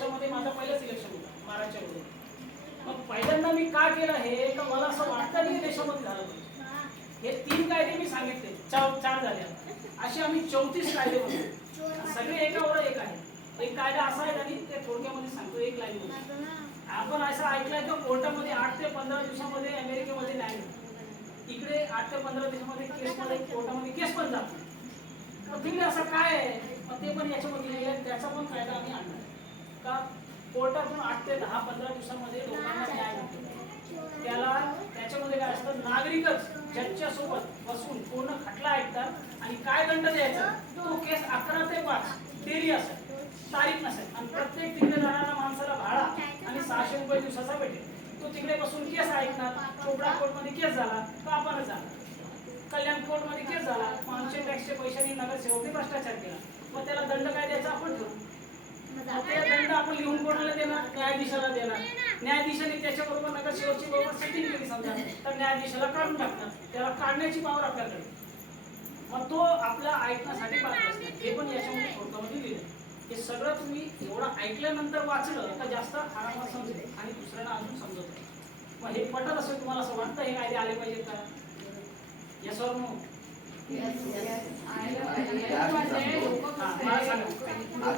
पक्षामध्ये माझं पहिलंच इलेक्शन होतं महाराष्ट्राच्या विरोधात. मग पहिल्यांदा मी का केलं हे तर मला असं वाटतं की देशामध्ये झालं पाहिजे. हे 3 कायदे मी सांगितले, 4 झाले, असे आम्ही 34 कायदे बनवले, सगळे एकावर एक आहे. एक कायदा असा आहे आणि ते थोडक्यामध्ये सांगतो एक लाईन मध्ये. आपण असं ऐकलंय की कोर्टामध्ये 8 ते 15 दिवसामध्ये अमेरिकेमध्ये न्याय मिळतो. इकडे 8 ते 15 दिवसामध्ये केसमध्ये कोर्टामध्ये केस पण जातो. मग तिकडे असं काय आहे, मग ते पण याच्यामध्ये लिहिलं, त्याचा पण कायदा आम्ही आणला का कोर्टातून 8 ते 10-15 दिवसामध्ये लोकांना न्याय मिळतो. त्याला त्याच्यामध्ये काय असतं, नागरिकच जजच्या सोबत बसून पूर्ण खटला ऐकतात आणि काय दंड द्यायचा तो केस 11 ते 5 डेली असेल, तारीख नसेल, आणि प्रत्येक तिकडे जाणाऱ्या माणसाला भाडा आणि 600 रुपये दिवसाचा भेटेल. तो तिकडे बसून केस ऐकणार. चोपडा कोर्टमध्ये केस झाला तर आपणच जाणार, कल्याण कोर्टमध्ये केस झाला मग आमचे टॅक्सचे पैशांनी नगरसेवकने भ्रष्टाचार केला, मग त्याला दंड काय द्यायचा आपण ठरवू. मग ते दंड आपण लिहून कोणाला देणार, न्यायाधीशाला देणार. न्यायाधीशाने त्याच्याबरोबर नगरसेवकची बरोबर सेटिंग केली समजा तर न्यायाधीशाला काढून टाकणार, त्याला काढण्याची पावर आपल्याकडे. मग तो आपला ऐकण्यासाठी बाकी असतात. हे पण याच्यामध्ये कोर्टामध्ये लिहिलं. हे सगळं तुम्ही एवढं ऐकल्यानंतर वाचलं तर जास्त आरामात समजेल आणि दुसऱ्यांना अजून समजत. मग हे पटत असेल तुम्हाला, असं वाटतं हे कायदे आले पाहिजेत का? Yes or no? मला सांगा.